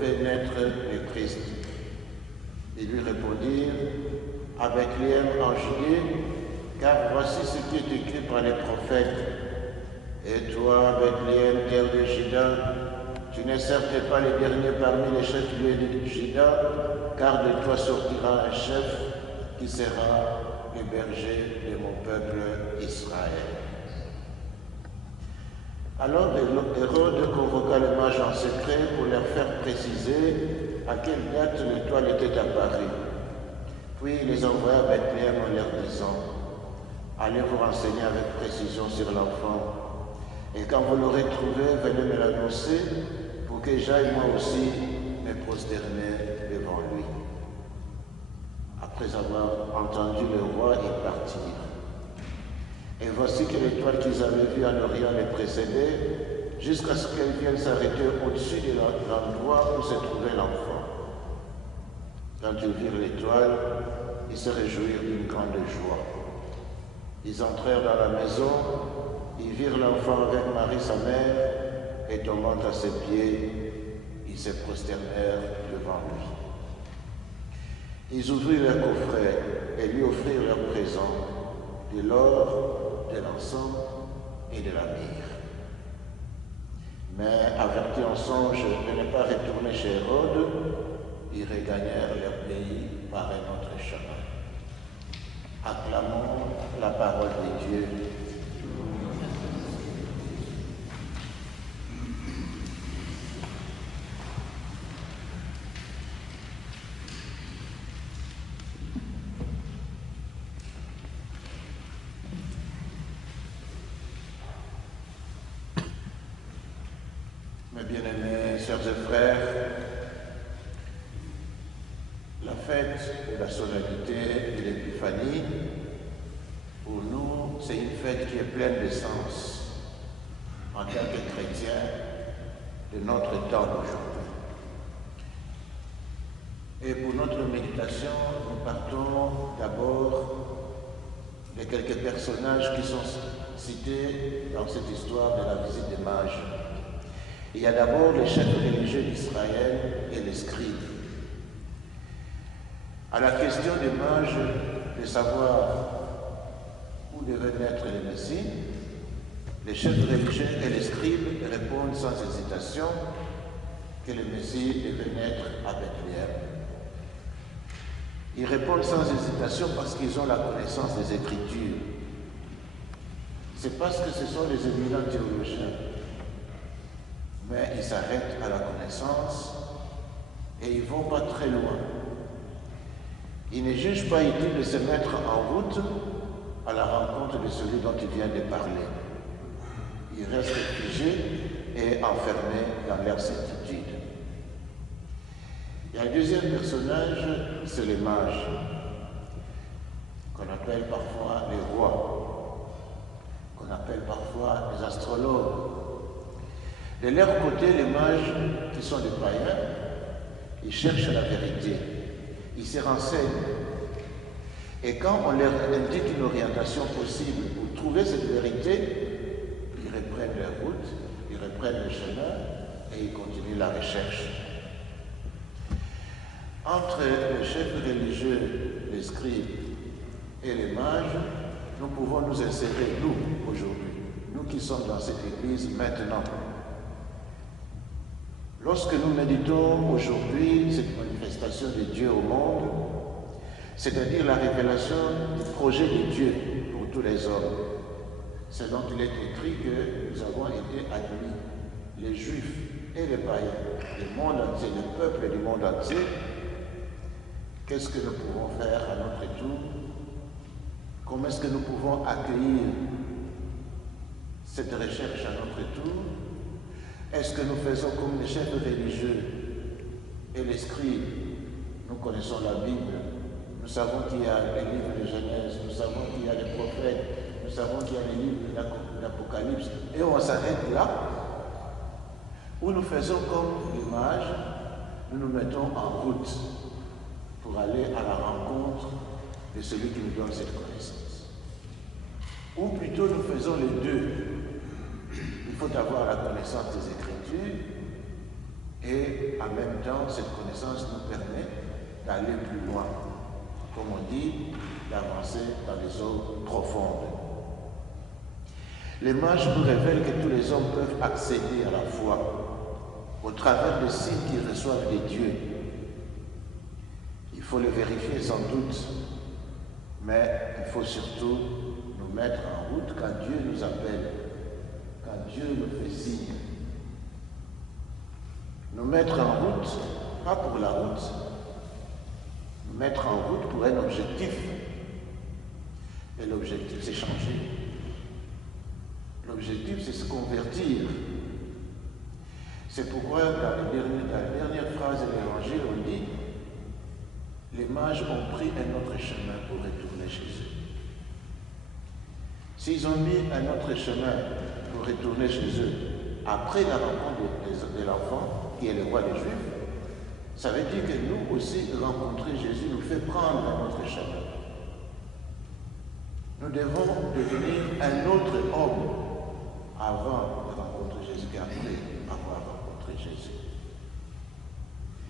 devait naître le Christ? Ils lui répondirent, à Bethléem en Judée, car voici ce qui est écrit par les prophètes. Et toi, Bethléem, terre de Juda, tu n'es certes pas le dernier parmi les chefs de Juda, car de toi sortira un chef qui sera le berger de mon peuple Israël. Alors Hérode convoqua les mages en secret pour leur faire préciser à quelle date l'étoile était apparue. Puis il les envoya à Bethléem en leur disant, allez vous renseigner avec précision sur l'enfant, et quand vous l'aurez trouvé, venez me l'annoncer, pour que j'aille moi aussi me prosterner devant lui. Après avoir entendu le roi, ils partirent. Et voici que l'étoile qu'ils avaient vue en Orient les précédait, jusqu'à ce qu'elle vienne s'arrêter au-dessus de l'endroit où se trouvait l'enfant. Quand ils virent l'étoile, ils se réjouirent d'une grande joie. Ils entrèrent dans la maison, ils virent l'enfant avec Marie sa mère, et tombant à ses pieds, ils se prosternèrent devant lui. Ils ouvrirent leur coffret et lui offrirent leurs présents, de l'or, de l'encens et de la myrrhe. Mais avertis en songe de ne pas retourner chez Hérode, ils regagnèrent leur pays par un autre chemin. Acclamons la parole de Dieu. Mes bien-aimés sœurs et frères, la fête ou la solennité de l'Épiphanie, pour nous, c'est une fête qui est pleine de sens en tant que chrétiens de notre temps d'aujourd'hui. Et pour notre méditation, nous partons d'abord de quelques personnages qui sont cités dans cette histoire de la visite des mages. Il y a d'abord les chefs religieux d'Israël et les scribes. À la question des mages de savoir où devait naître le Messie, les chefs religieux et les scribes répondent sans hésitation que le Messie devait naître à Bethléem. Ils répondent sans hésitation parce qu'ils ont la connaissance des Écritures. C'est parce que ce sont les éminents théologiens. Mais ils s'arrêtent à la connaissance et ils ne vont pas très loin. Ils ne jugent pas utile de se mettre en route à la rencontre de celui dont ils viennent de parler. Ils restent figés et enfermés dans leur certitude. Il y a un deuxième personnage, c'est les mages, qu'on appelle parfois les rois, qu'on appelle parfois les astrologues. De leur côté, les mages, qui sont des païens, ils cherchent la vérité, ils se renseignent. Et quand on leur indique une orientation possible pour trouver cette vérité, ils reprennent leur route, ils reprennent le chemin et ils continuent la recherche. Entre les chefs religieux, les scribes et les mages, nous pouvons nous insérer, nous, aujourd'hui, nous qui sommes dans cette église maintenant. Lorsque nous méditons aujourd'hui cette manifestation de Dieu au monde, c'est-à-dire la révélation du projet de Dieu pour tous les hommes, c'est dont il est écrit que nous avons été admis, les Juifs et les païens, le monde entier, le peuple du monde entier. Qu'est-ce que nous pouvons faire à notre tour? Comment est-ce que nous pouvons accueillir cette recherche à notre tour? Est-ce que nous faisons comme les chefs religieux et les scribes? Nous connaissons la Bible, nous savons qu'il y a les livres de Genèse, nous savons qu'il y a les prophètes, nous savons qu'il y a les livres de l'Apocalypse, et on s'arrête là, ou nous faisons comme les mages, nous nous mettons en route pour aller à la rencontre de celui qui nous donne cette connaissance. Ou plutôt nous faisons les deux. Il faut avoir la connaissance des Écritures et en même temps, cette connaissance nous permet d'aller plus loin. Comme on dit, d'avancer dans les eaux profondes. Les mages nous révèlent que tous les hommes peuvent accéder à la foi au travers des signes qu'ils reçoivent des dieux. Il faut le vérifier sans doute, mais il faut surtout nous mettre en route quand Dieu nous appelle, quand Dieu nous fait signe. Nous mettre en route, pas pour la route, nous mettre en route pour un objectif. Et l'objectif, c'est changer. L'objectif, c'est se convertir. C'est pourquoi dans la dernière phrase de l'Évangile, on dit « Les mages ont pris un autre chemin pour retourner chez eux. » S'ils ont mis un autre chemin pour retourner chez eux, après la rencontre de l'enfant, qui est le roi des Juifs, ça veut dire que nous aussi, rencontrer Jésus nous fait prendre un autre chemin. Nous devons devenir un autre homme avant de rencontrer Jésus qu'après avoir rencontré Jésus.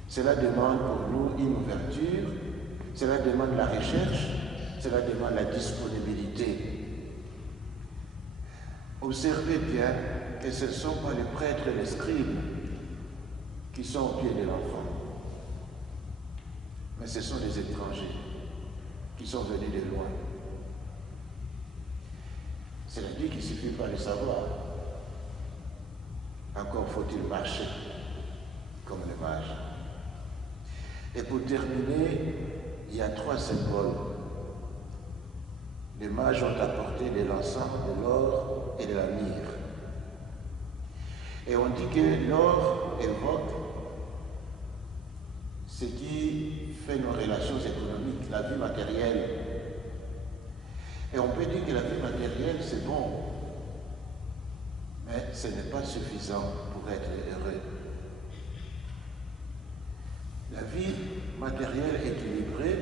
Cela demande pour nous une ouverture, cela demande la recherche, cela demande la disponibilité. Observez bien que ce ne sont pas les prêtres et les scribes qui sont au pied de l'enfant, mais ce sont des étrangers qui sont venus de loin. C'est-à-dire qu'il ne suffit pas de savoir. Encore faut-il marcher comme les mages. Et pour terminer, il y a 3 symboles. Les mages ont apporté de l'encens, de l'or et de la myrrhe. Et on dit que l'or évoque ce qui fait nos relations économiques, la vie matérielle. Et on peut dire que la vie matérielle, c'est bon, mais ce n'est pas suffisant pour être heureux. La vie matérielle équilibrée,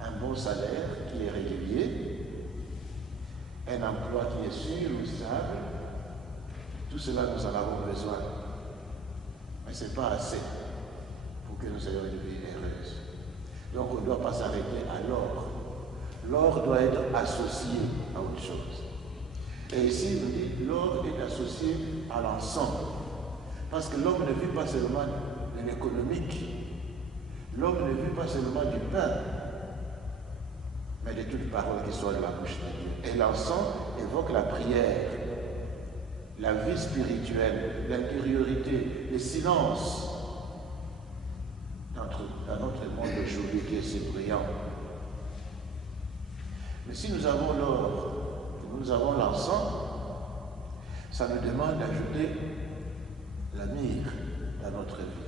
un bon salaire qui est régulier, un emploi qui est sûr ou stable, tout cela nous en avons besoin. Mais ce n'est pas assez pour que nous ayons une vie heureuse. Donc on ne doit pas s'arrêter à l'or. L'or doit être associé à autre chose. Et ici, il nous dit l'or est associé à l'ensemble. Parce que l'homme ne vit pas seulement de l'économique. L'homme ne vit pas seulement du pain, mais de toute parole qui soit de la bouche de Dieu. Et l'encens évoque la prière, la vie spirituelle, l'intériorité, le silence dans notre monde d'aujourd'hui qui est si brillant. Mais si nous avons l'or, nous avons l'encens, ça nous demande d'ajouter la myrrhe dans notre vie.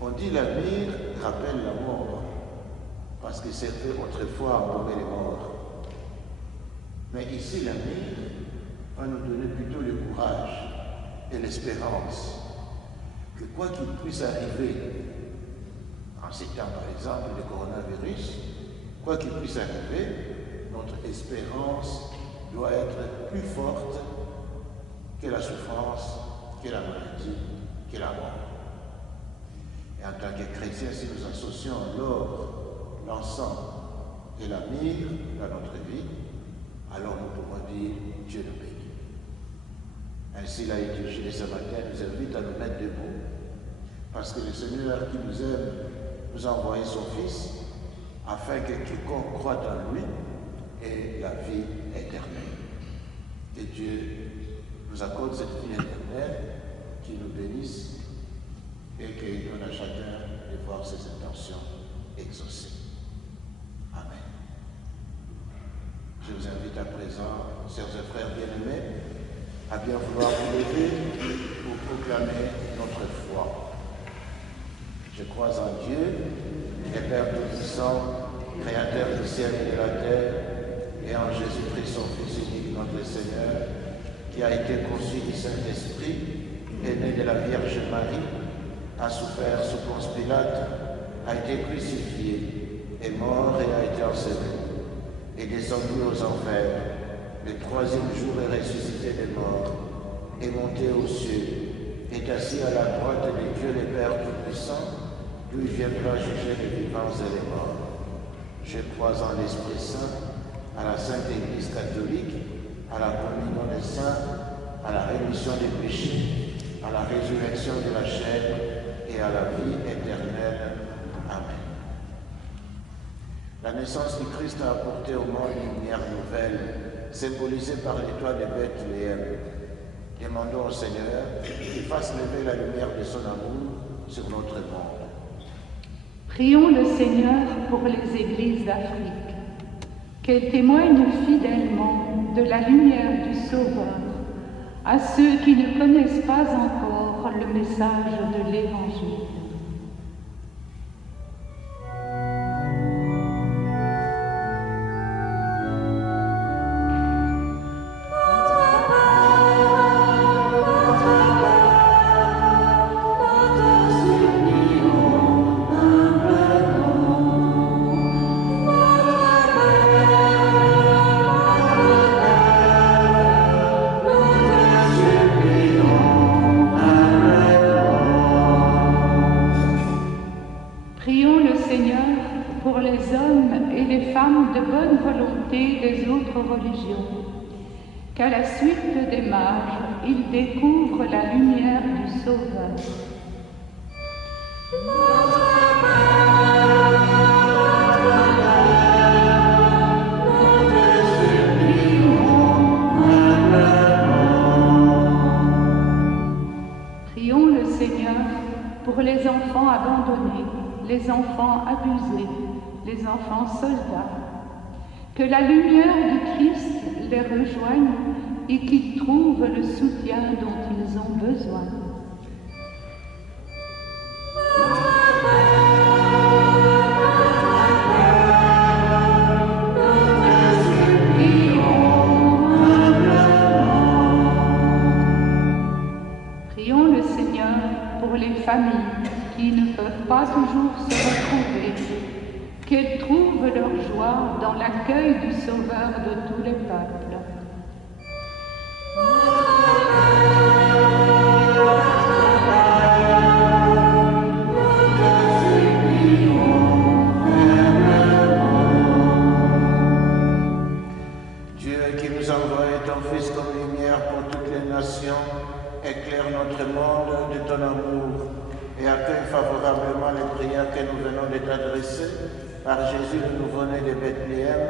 On dit la myrrhe rappelle la mort, parce qu'il servait autrefois à embaumer les morts. Mais ici, la myrrhe va nous donner plutôt le courage et l'espérance que quoi qu'il puisse arriver, en ces temps par exemple de coronavirus, quoi qu'il puisse arriver, notre espérance doit être plus forte que la souffrance, que la maladie, que la mort. Et en tant que chrétiens, si nous associons l'or, l'encens et la myrrhe dans notre vie, alors nous pouvons dire Dieu nous bénit. Ainsi, la liturgie de ce matin nous invite à nous mettre debout, parce que le Seigneur qui nous aime nous a envoyé son Fils, afin que quiconque croit en lui ait la vie éternelle. Que Dieu nous accorde cette vie éternelle, qu'il nous bénisse et qu'il donne à chacun de voir ses intentions exaucées. Amen. Je vous invite à présent, sœurs et frères bien-aimés, à bien vouloir vous lever pour proclamer notre foi. Je crois en Dieu, le Père Tout-Puissant, Créateur du ciel et de la terre, et en Jésus-Christ, son Fils unique, notre Seigneur, qui a été conçu du Saint-Esprit, est né de la Vierge Marie, a souffert sous Ponce Pilate, a été crucifié, est mort et a été enseveli, est descendu aux enfers, le 3e jour est ressuscité des morts, est monté aux cieux, est assis à la droite de Dieu le Père Tout-Puissant, d'où il viendra juger les vivants et les morts. Je crois en l'Esprit Saint, à la Sainte Église catholique, à la communion des saints, à la rémission des péchés, à la résurrection de la chair et à la vie éternelle. Amen. La naissance du Christ a apporté au monde une lumière nouvelle, symbolisée par l'étoile de Bethléem. Demandons au Seigneur qu'il fasse lever la lumière de son amour sur notre monde. Prions le Seigneur pour les églises d'Afrique, qu'elles témoignent fidèlement de la lumière du Sauveur à ceux qui ne connaissent pas encore le message de l'Évangile. Qu'à la suite des mages, ils découvrent la lumière du Sauveur. Prions le Seigneur pour les enfants abandonnés, les enfants abusés, les enfants soldats. Que la lumière du Christ les rejoigne et qu'ils trouvent le soutien dont ils ont besoin. Prions le Seigneur pour les familles qui ne peuvent pas toujours se retrouver, qu'elles trouvent leur joie dans l'accueil du Sauveur de tous les peuples. Dieu qui nous envoie ton Fils comme lumière pour toutes les nations, éclaire notre monde de ton amour et accueille favorablement les prières que nous venons de t'adresser par Jésus le nouveau-né de Bethléem,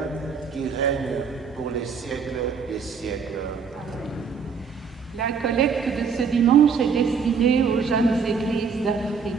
qui règne pour les siècles des siècles. La collecte de ce dimanche est destinée aux jeunes églises d'Afrique.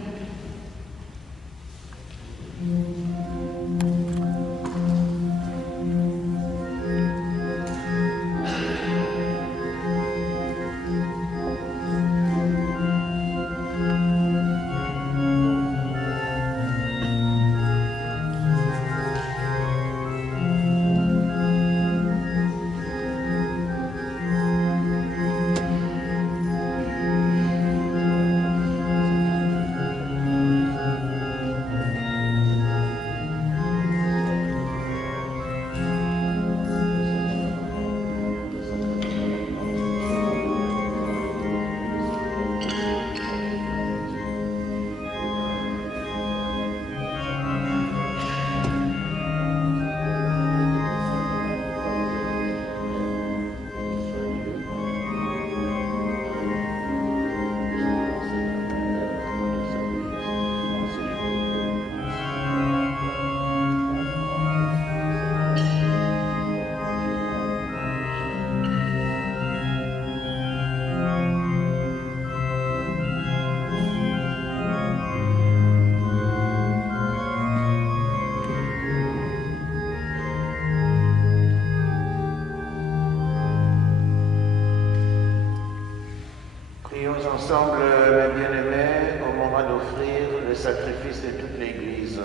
Ensemble, mes bien-aimés, au moment d'offrir le sacrifice de toute l'Église.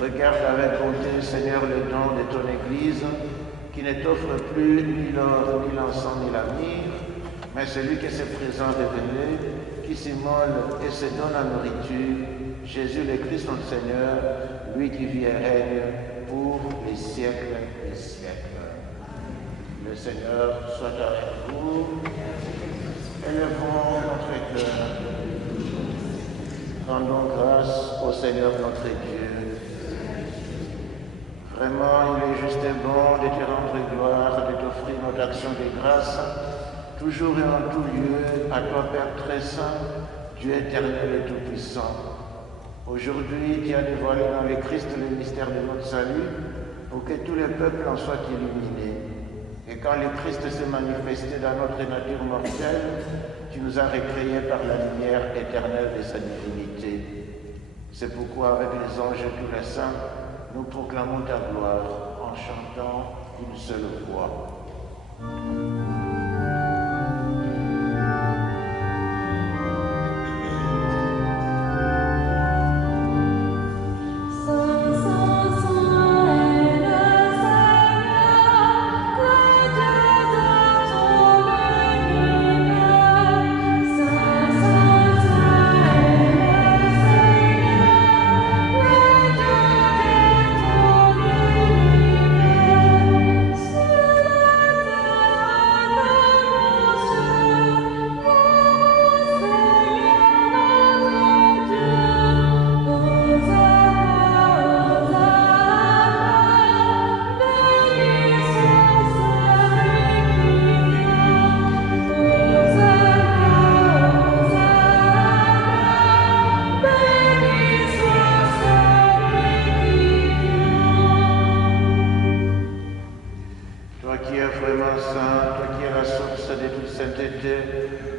Regarde avec bonté, Seigneur, le don de ton Église, qui ne t'offre plus ni l'or, ni l'encens, ni la myrrhe, mais celui qui s'est présent devenu, qui s'immole et se donne la nourriture, Jésus le Christ, notre Seigneur, lui qui vit et règne pour les siècles des siècles. Le Seigneur soit avec vous. Élevons notre cœur. Rendons grâce au Seigneur notre Dieu. Vraiment, il est juste et bon de te rendre gloire, de t'offrir notre action de grâce, toujours et en tout lieu, à toi, Père très saint, Dieu éternel et tout-puissant. Aujourd'hui, tu as dévoilé dans le Christ le mystère de notre salut, pour que tous les peuples en soient illuminés. Et quand le Christ s'est manifesté dans notre nature mortelle, tu nous as recréés par la lumière éternelle de sa divinité. C'est pourquoi, avec les anges et tous les saints, nous proclamons ta gloire en chantant une seule voix.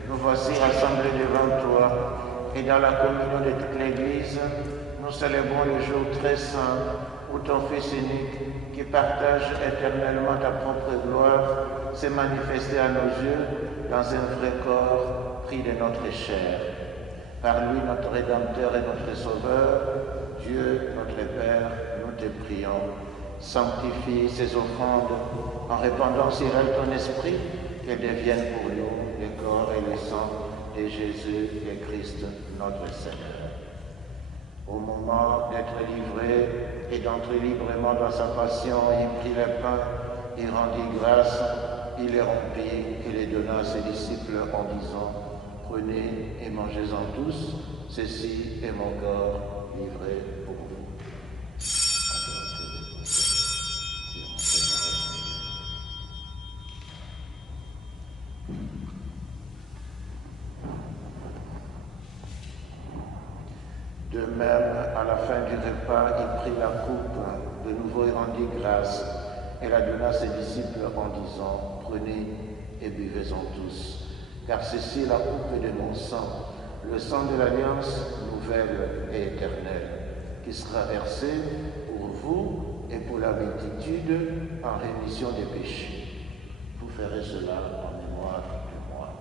Nous voici rassemblés devant toi et dans la communion de toute l'Église, nous célébrons le jour très saint où ton Fils unique, qui partage éternellement ta propre gloire, s'est manifesté à nos yeux dans un vrai corps pris de notre chair. Par lui, notre Rédempteur et notre Sauveur, Dieu, notre Père, nous te prions. Sanctifie ces offrandes en répandant sur elles ton esprit, qu'elles deviennent pour nous le corps et le sang de Jésus et Christ, notre Seigneur. Au moment d'être livré et d'entrer librement dans sa passion, il prit le pain, il rendit grâce, il les rompit et les donna à ses disciples en disant: prenez et mangez-en tous, ceci est mon corps livré pour vous. De même, à la fin du repas, il prit la coupe, de nouveau il rendit grâce, et la donna à ses disciples en disant: prenez et buvez-en tous, car ceci est la coupe de mon sang, le sang de l'alliance nouvelle et éternelle, qui sera versé pour vous et pour la multitude en rémission des péchés. Vous ferez cela en mémoire de moi.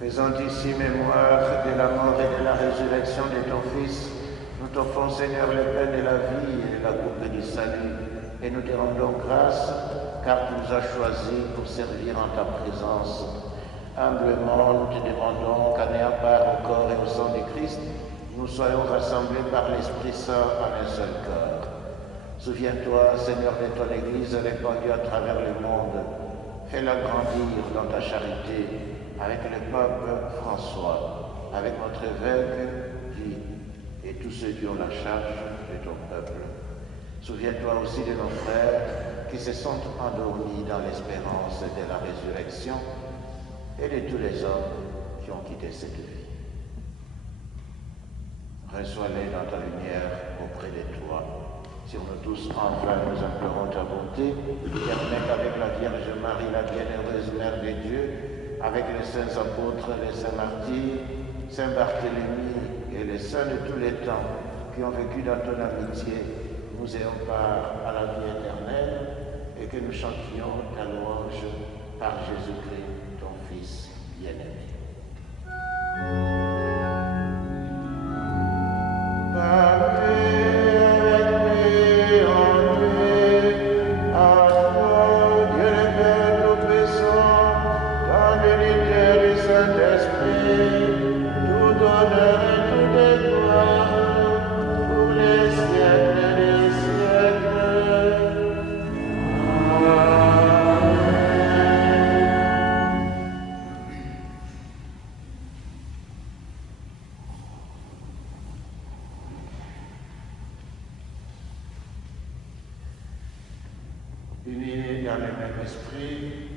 Faisant ici mémoire de la mort et de la résurrection de ton Fils, nous t'offrons, Seigneur, le pain de la vie et la coupe du salut, et nous te rendons grâce, car tu nous as choisis pour servir en ta présence. Humblement, nous te demandons qu'en ayant part au corps et au sang de Christ, nous soyons rassemblés par l'Esprit Saint en un seul cœur. Souviens-toi, Seigneur, de ton Église répandue à travers le monde. Fais-la grandir dans ta charité, avec le pape François, avec notre évêque Guy et tous ceux qui ont la charge de ton peuple. Souviens-toi aussi de nos frères qui se sont endormis dans l'espérance de la résurrection et de tous les hommes qui ont quitté cette vie. Reçois-les dans ta lumière auprès de toi. Sur nous tous, enfin, nous implorons ta bonté, permets qu'avec la Vierge Marie, la bienheureuse Mère de Dieu, avec les saints apôtres, les saints martyrs, Saint Barthélemy et les saints de tous les temps qui ont vécu dans ton amitié, nous ayons part à la vie éternelle et que nous chantions ta louange par Jésus-Christ, ton Fils bien-aimé. Unis dans le même esprit,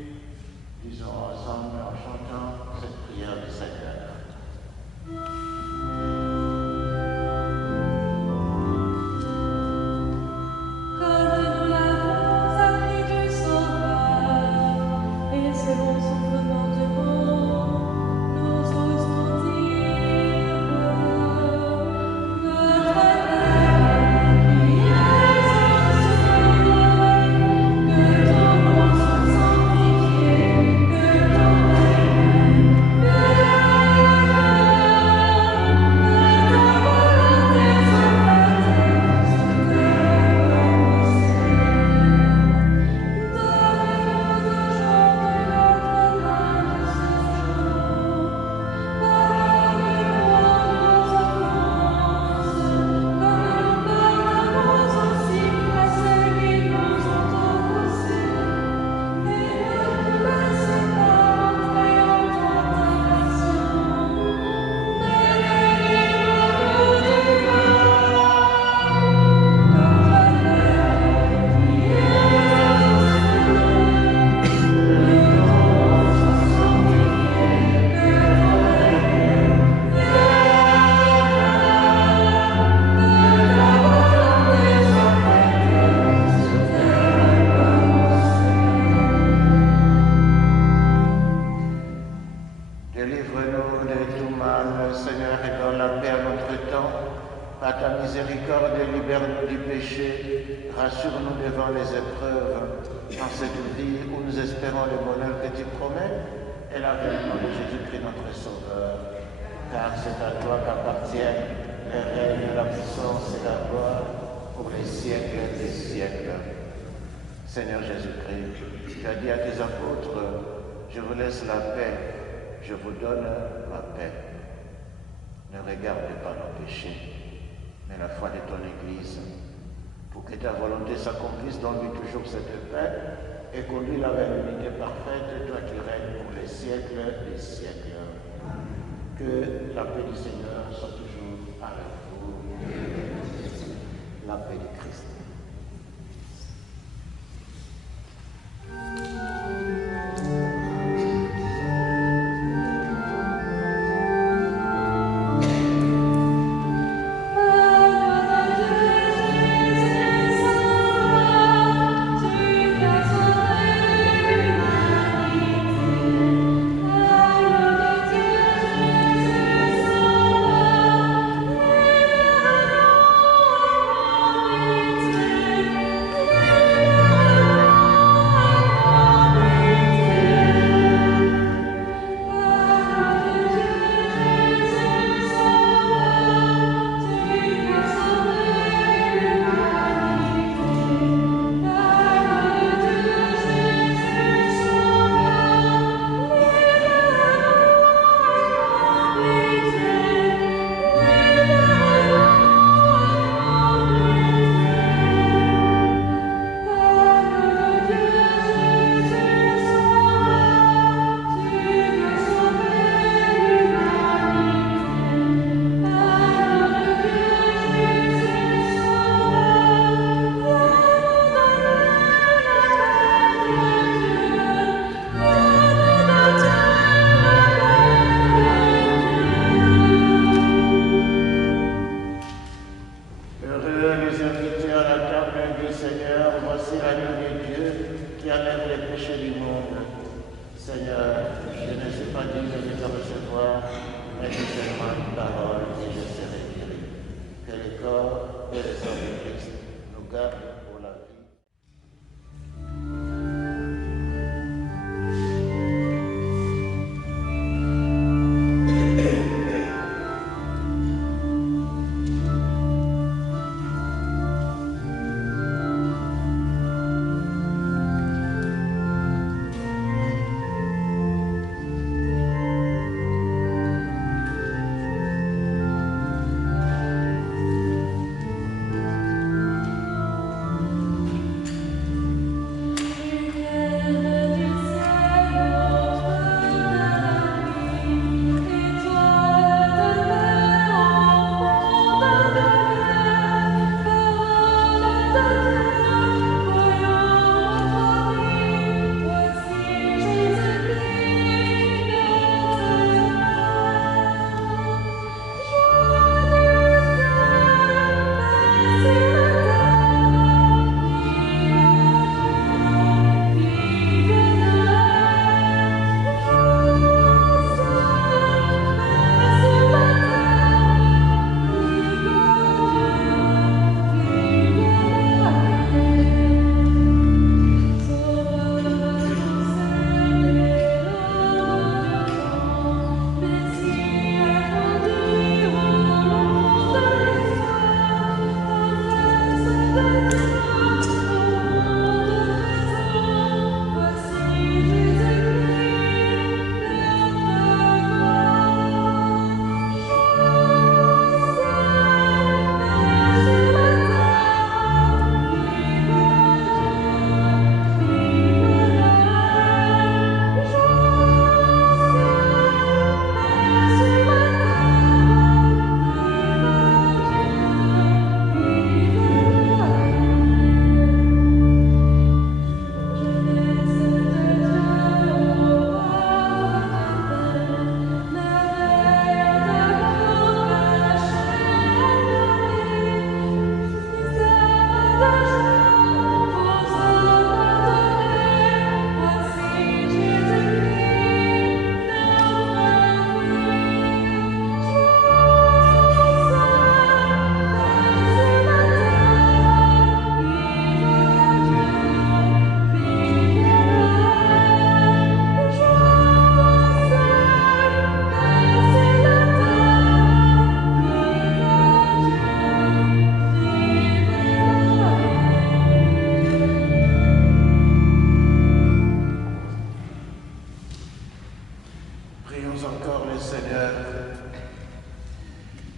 disons ensemble en chantant cette prière du Seigneur. Délivre-nous de tout mal, Seigneur, et donne la paix à notre temps. Par ta miséricorde, libère-nous du péché, rassure-nous devant les épreuves, dans cette vie où nous espérons le bonheur que tu promets, et l'avènement de Jésus-Christ notre Sauveur. Car c'est à toi qu'appartiennent le règne, la puissance et la gloire pour les siècles des siècles. Seigneur Jésus-Christ, tu as dit à tes apôtres, je vous laisse la paix. Je vous donne ma paix. Ne regarde pas nos péchés, mais la foi de ton Église, pour que ta volonté s'accomplisse, donne-lui toujours cette paix et conduis-la vers l'unité parfaite, toi qui règnes pour les siècles des siècles. Que la paix du Seigneur soit toujours avec vous. La paix du Christ. Amen. pas digne de te recevoir, mais dis seulement une parole et je serai guéri. Que le corps et le sang de Christ nous gardent pour la vie.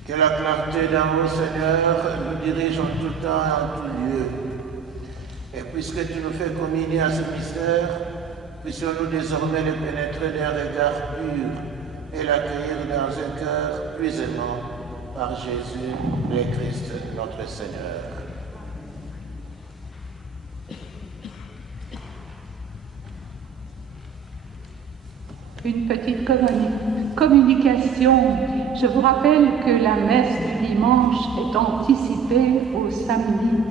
Que la clarté d'amour, Seigneur, nous dirige en tout temps et en tout lieu. Et puisque tu nous fais communier à ce mystère, puissions-nous désormais le pénétrer d'un regard pur et l'accueillir dans un cœur plus aimant par Jésus, le Christ, notre Seigneur. Une petite communication. Je vous rappelle que la messe du dimanche est anticipée au samedi.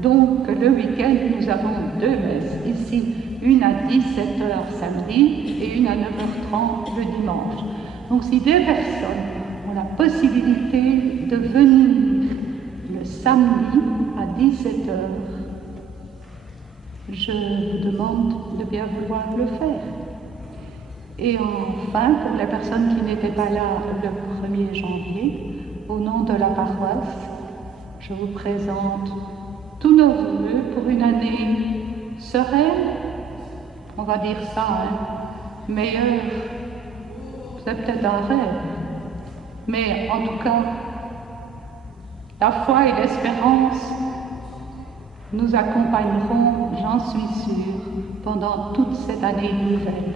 Donc le week-end, nous avons deux messes ici, une à 17h samedi et une à 9h30 le dimanche. Donc si deux personnes ont la possibilité de venir le samedi à 17h, je vous demande de bien vouloir le faire. Et enfin, pour les personnes qui n'étaient pas là le 1er janvier, au nom de la paroisse, je vous présente tous nos vœux pour une année sereine, on va dire ça, meilleure, c'est peut-être un rêve, mais en tout cas, la foi et l'espérance nous accompagneront, j'en suis sûre, pendant toute cette année nouvelle.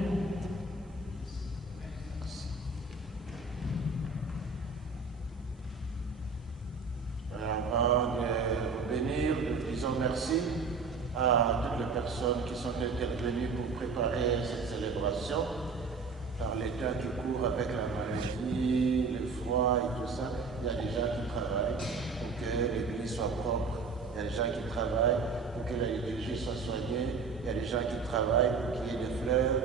Merci à toutes les personnes qui sont intervenues pour préparer cette célébration. Par les temps qui courent avec la maladie, le froid et tout ça, il y a des gens qui travaillent pour que l'église soit propre. Il y a des gens qui travaillent pour que la liturgie soit soignée. Il y a des gens qui travaillent pour qu'il y ait des fleurs.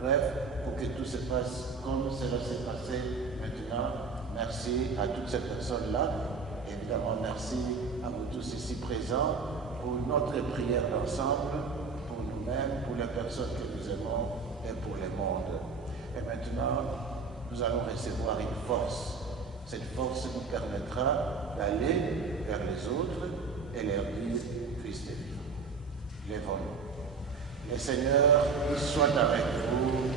Bref, pour que tout se passe comme cela s'est passé maintenant. Merci à toutes ces personnes-là. Évidemment, merci à vous tous ici présents pour notre prière d'ensemble, pour nous-mêmes, pour les personnes que nous aimons et pour le monde. Et maintenant, nous allons recevoir une force. Cette force nous permettra d'aller vers les autres et leur dire Christ est vivant. Lèvons-nous. Le Seigneur soit avec vous.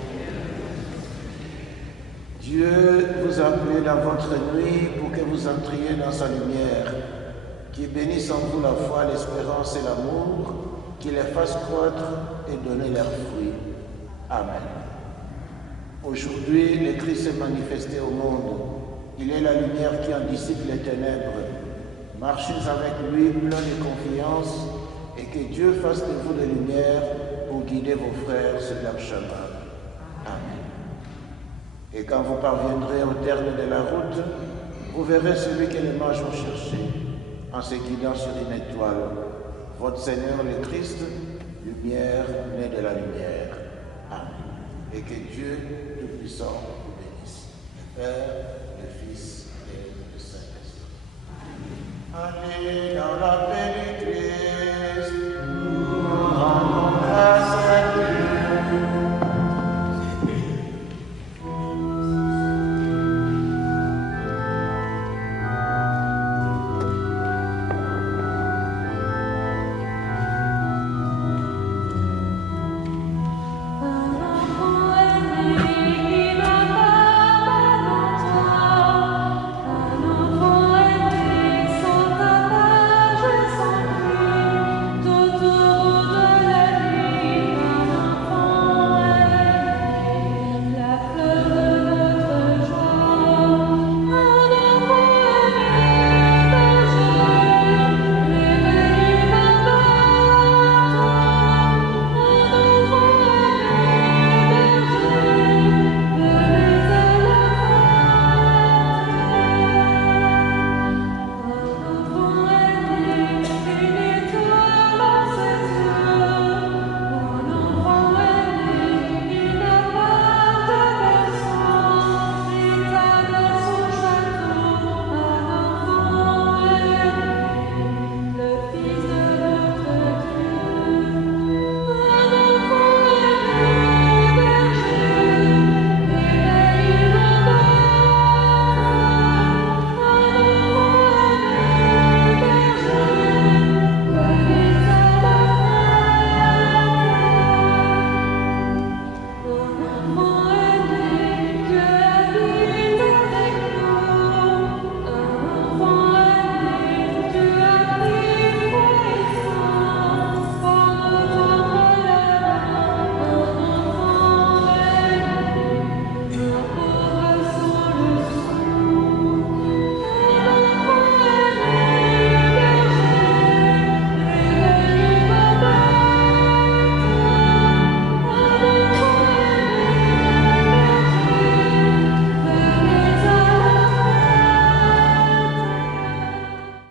Dieu vous a appelé dans votre nuit pour que vous entriez dans sa lumière, qui bénisse en vous la foi, l'espérance et l'amour, qui les fasse croître et donner leurs fruits. Amen. Aujourd'hui, le Christ s'est manifesté au monde. Il est la lumière qui en dissipe les ténèbres. Marchez avec lui plein de confiance et que Dieu fasse de vous des lumières pour guider vos frères sur leur chemin. Amen. Et quand vous parviendrez au terme de la route, vous verrez celui que les mages ont cherché, en se guidant sur une étoile. Votre Seigneur le Christ, lumière née de la lumière. Amen. Et que Dieu Tout-Puissant vous bénisse. Le Père, le Fils et le Saint-Esprit. Allez dans la paix du Christ.